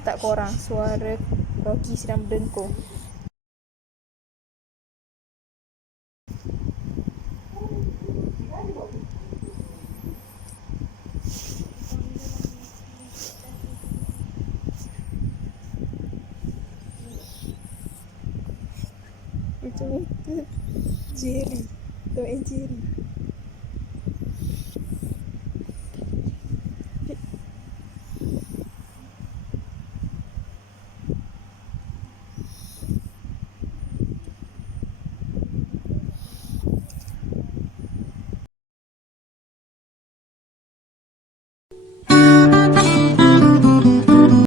tak korang suara Rocky sedang berdengkur? Macam itu Jerry, Tom and Jerry.